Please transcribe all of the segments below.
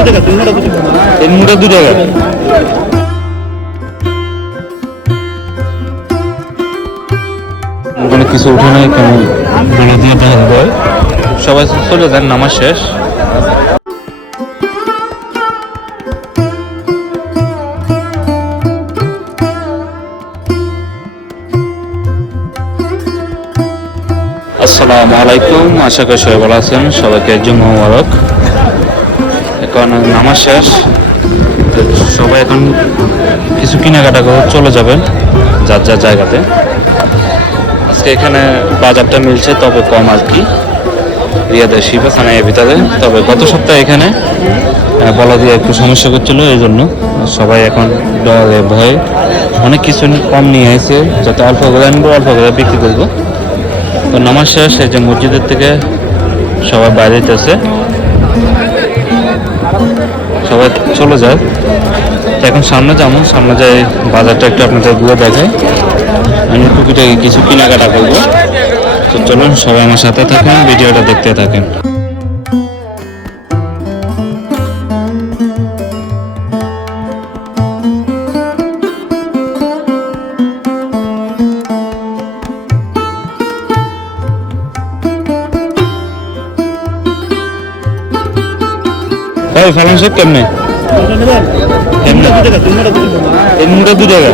মুটা 2 টাকা। ওখানে কিছু উঠে নাই, কেমন বেড়ে দিয়ে দেখা যায়। সবাই চলে যান, নামাজ শেষ। আসসালামু আলাইকুম, আশা করি সবাই ভালো আছেন। সবাইকে জুম্মা মুবারক। এখন নামাজ শেষ, সবাই এখন কিছু কেনাকাটা করে চলে যাবেন যার যার জায়গাতে। আজকে এখানে বাজারটা মিলছে, তবে কম আর কি, রিয়াদের শিবাসানের ভিতরে। তবে গত সপ্তাহে এখানে বলা দিয়ে একটু সমস্যা করছিল, এই জন্য সবাই এখন ডরে ভয়ে অনেক কিছু কম নিয়ে আসে, যাতে অল্প করে আনবো, অল্প করে বিক্রি করবো। তো নামাজ শেষ, এই যে মসজিদের থেকে সবাই বাইরে যেতেছে, সবাই চলে যায়। তো এখন সামনে যাবো, সামনে যাই বাজারটা একটু আপনাদের ঘুরে দেখাই। আমি টুকিটাকি কিছু কেনাকাটা করবো। তো চলুন সবাই আমার সাথে থাকেন, ভিডিওটা দেখতে থাকেন। ভাই ফালান সব কেমনে? এই মুটা 2 টাকা।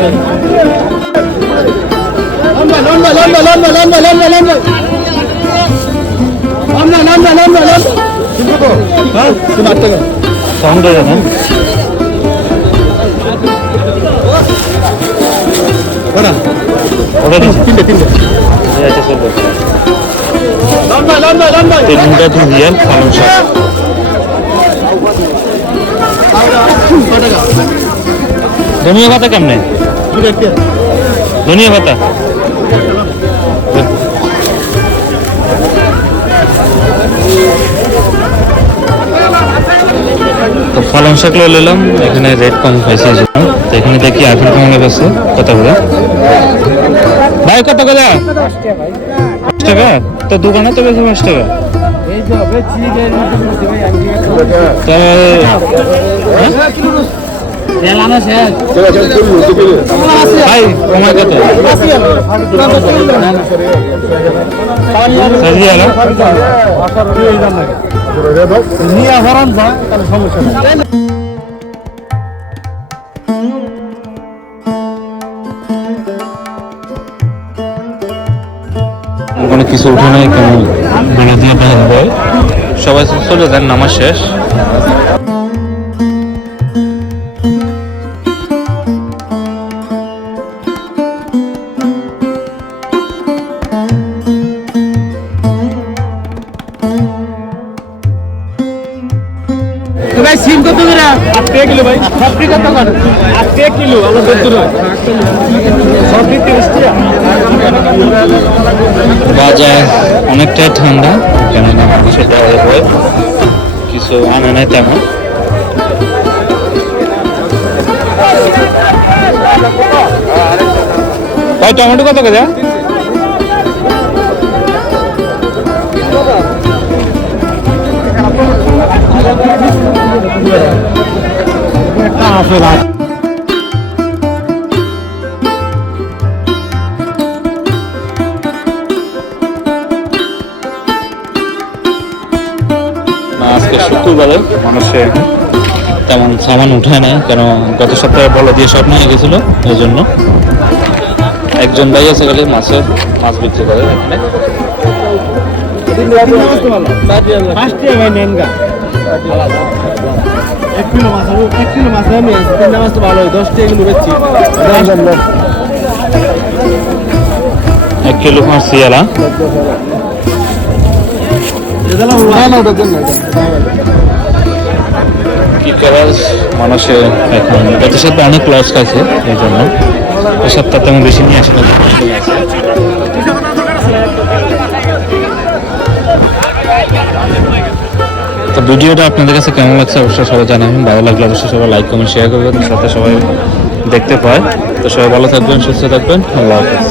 ধনিয়া পাতা কেমনে? ধনিয়া পাতা তো পালং শাক নিলাম, এখানে রেট কম খাইছে। তো এখানে দেখি আফিল কেমন আছে, কত করে ভাই? কত করে? 5 টাকা। তো দোকানে তো বেশি 5 টাকা। ভাই কমায় কত? ওখানে কিছু উঠে নাই, কেমন বেড়ে দিয়ে দেখা যায়। সবাই চলে যান, নামাজ শেষ। ভাই সিম কত করে? 8 টাকা কিলো ভাই। সবজি কত করে? 8 টাকা কিলো। আমরা 70 হয়। সবজি 30 টাকা। বাজার অনেকটাই ঠান্ডা, কেননা সেটা কিছু আনে নাই তেমন। ভাই টমেটো কত করে? আজকে শুক্রবারে মানুষে তেমন সামান উঠায় না, কারণ গত সপ্তাহে বলা দিয়ে সব নিয়ে গেছিল। এই জন্য একজন ভাই আছে গেলে মাছ বিক্রি করে এখানে। এক কিলো মাছ আমি 3 মাছ তো ভালো হয়। 10 টাকা কিলো বেচছি। 1 কিলো মাছ সিয়ালা। কি করার, মানুষের এখন গত সপ্তাহে অনেক লস খাইছে, এই জন্য এই সপ্তাহ তেমন বেশি নিয়ে আসলে। তো ভিডিওটা আপনাদের কাছে কেমন লাগছে অবশ্যই সবাই জানাবেন। ভালো লাগলে অবশ্যই সবাই লাইক কমেন্ট শেয়ার করবেন, সাথে সবাই দেখতে পায়। তো সবাই ভালো থাকবেন, সুস্থ থাকবেন। আল্লাহ হাফেজ।